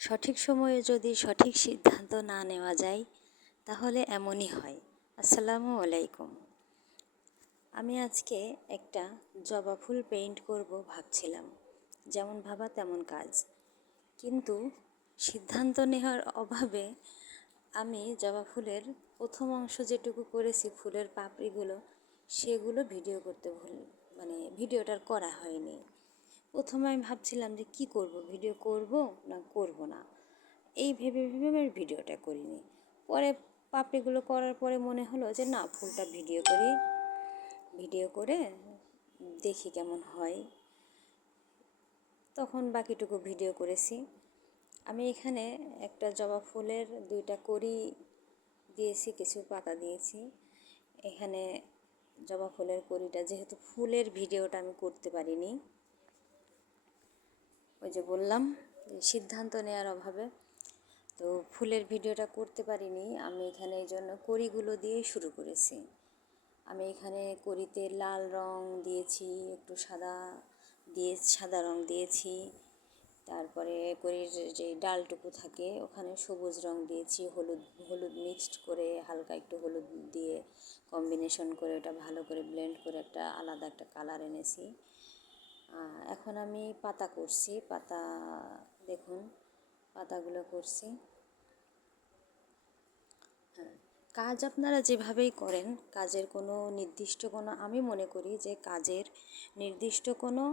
সঠিক সময়ে যদি সঠিক সিদ্ধান্ত না নেওয়া যায়, তাহলে এমনই হয়। আসসালামু আলাইকুম। আমি আজকে একটা জবা ফুল পেইন্ট করব ভাবছিলাম। যেমন ভাবা তেমন কাজ। কিন্তু সিদ্ধান্ত নেওয়ার অভাবে আমি জবা ফুলের প্রথম অংশ যেটুকু করেছি, ফুলের পাপড়িগুলো, সেগুলো ভিডিও করতে ভুল মানে ভিডিওটার করা হয়নি। প্রথমে আমি ভাবছিলাম যে কি করব? ভিডিও করব না করব না? এই ভেবে ভেবে আমি ভিডিওটা করিনি। পরে পাপড়িগুলো করার পরে মনে হলো যে না, ফুলটা ভিডিও করি। ভিডিও করে দেখি কেমন হয়। তখন বাকিটুকু ভিডিও করেছি। আমি এখানে একটা জবা ফুলের দুইটা করি দিয়েছি, কিছু পাতা দিয়েছি। এখানে জবা ফুলের করিটা যেহেতু ফুলের ভিডিওটা আমি করতে পারিনি। ওই যে বললাম, সিদ্ধান্ত নেওয়ার অভাবে। তো ফুলের ভিডিওটা করতে পারিনি, আমি এখানে এই জন্য কড়িগুলো দিয়েই শুরু করেছি। আমি এখানে কড়িতে লাল রং দিয়েছি, একটু সাদা দিয়ে, সাদা রং দিয়েছি। তারপরে কড়ির যে ডালটুকু থাকে, ওখানে সবুজ রং দিয়েছি, হলুদ হলুদ মিক্সড করে হালকা একটু হলুদ দিয়ে কম্বিনেশন করে ওটা ভালো করে ব্লেন্ড করে একটা আলাদা একটা কালার এনেছি। এখন আমি পাতা করছি, পাতা, দেখুন, পাতাগুলো করছি। হ্যাঁ কাজ আপনারা যেভাবেই করেন, কাজের কোনো নির্দিষ্ট কোনো, আমি মনে করি যে কাজের নির্দিষ্ট কোনো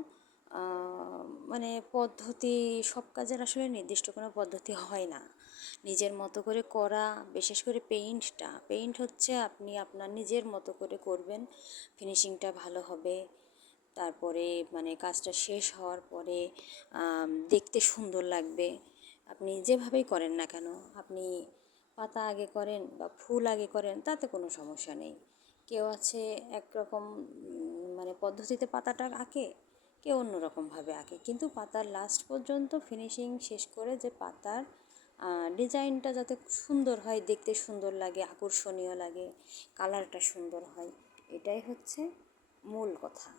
মানে পদ্ধতি, সব কাজের আসলে নির্দিষ্ট কোনো পদ্ধতি হয় না। নিজের মতো করে করা, বিশেষ করে পেইন্টটা, পেইন্ট হচ্ছে আপনি আপনার নিজের মতো করে করবেন, ফিনিশিংটা ভালো হবে তারপরে মানে কাজটা শেষ হওয়ার পরে দেখতে সুন্দর লাগবে। আপনি যেভাবেই করেন না কেন, আপনি পাতা আগে করেন বা ফুল আগে করেন, তাতে কোনো সমস্যা নেই। কেউ আছে একরকম মানে পদ্ধতিতে পাতাটা আঁকে, কেউ অন্যরকমভাবে আঁকে। কিন্তু পাতার লাস্ট পর্যন্ত ফিনিশিং শেষ করে যে পাতার ডিজাইনটা যাতে সুন্দর হয়, দেখতে সুন্দর লাগে, আকর্ষণীয় লাগে কালারটা সুন্দর হয়, এটাই হচ্ছে মূল কথা।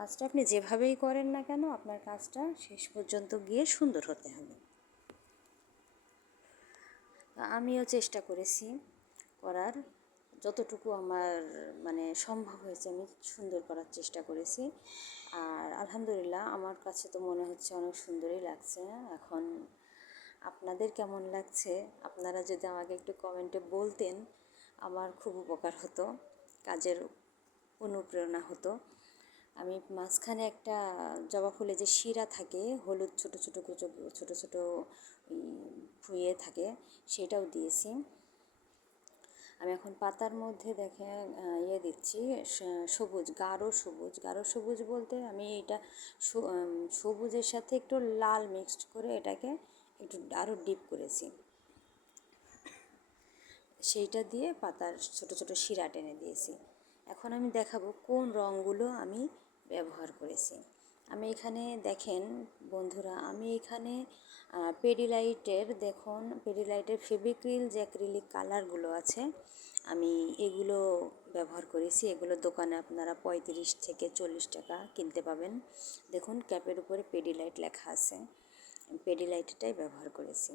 কাজটা আপনি যেভাবেই করেন না কেন, আপনার কাজটা শেষ পর্যন্ত গিয়ে সুন্দর হতে হবে। আমিও চেষ্টা করেছি করার। যতটুকু আমার মানে সম্ভব হয়েছে আমি সুন্দর করার চেষ্টা করেছি। আর আলহামদুলিল্লাহ আমার কাছে তো মনে হচ্ছে অনেক সুন্দরই লাগছে। এখন আপনাদের কেমন লাগছে? আপনারা যদি আমাকে একটু কমেন্টে বলতেন, আমার খুব উপকার হতো, কাজের অনুপ্রেরণা হতো। আমি মাঝখানে একটা জবা ফুলে যে শিরা থাকে, হলুদ ছোটো ছোটো কুচো, ছোটো ছোটো ফুয়ে থাকে, সেটাও দিয়েছি। আমি এখন পাতার মধ্যে দেখে ইয়ে দিচ্ছি সবুজ, গাঢ় সবুজ। গাঢ় সবুজ বলতে আমি এটা সবুজের সাথে একটু লাল মিক্সড করে এটাকে একটু আরও ডিপ করেছি। সেইটা দিয়ে পাতার ছোট ছোট শিরা টেনে দিয়েছি। এখন আমি দেখাবো কোন রঙগুলো আমি ব্যবহার করেছি। আমি এখানে দেখেন বন্ধুরা, আমি এখানে পেডিলাইটের দেখুন, পেডিলাইটের ফেবিক্রিল যে অ্যাক্রিলিক কালারগুলো আছে, আমি এগুলো ব্যবহার করেছি। এগুলো দোকানে আপনারা পঁয়ত্রিশ থেকে চল্লিশ টাকা কিনতে পাবেন। দেখুন, ক্যাপের উপরে পেডিলাইট লেখা আছে। পেডিলাইটটাই ব্যবহার করেছি।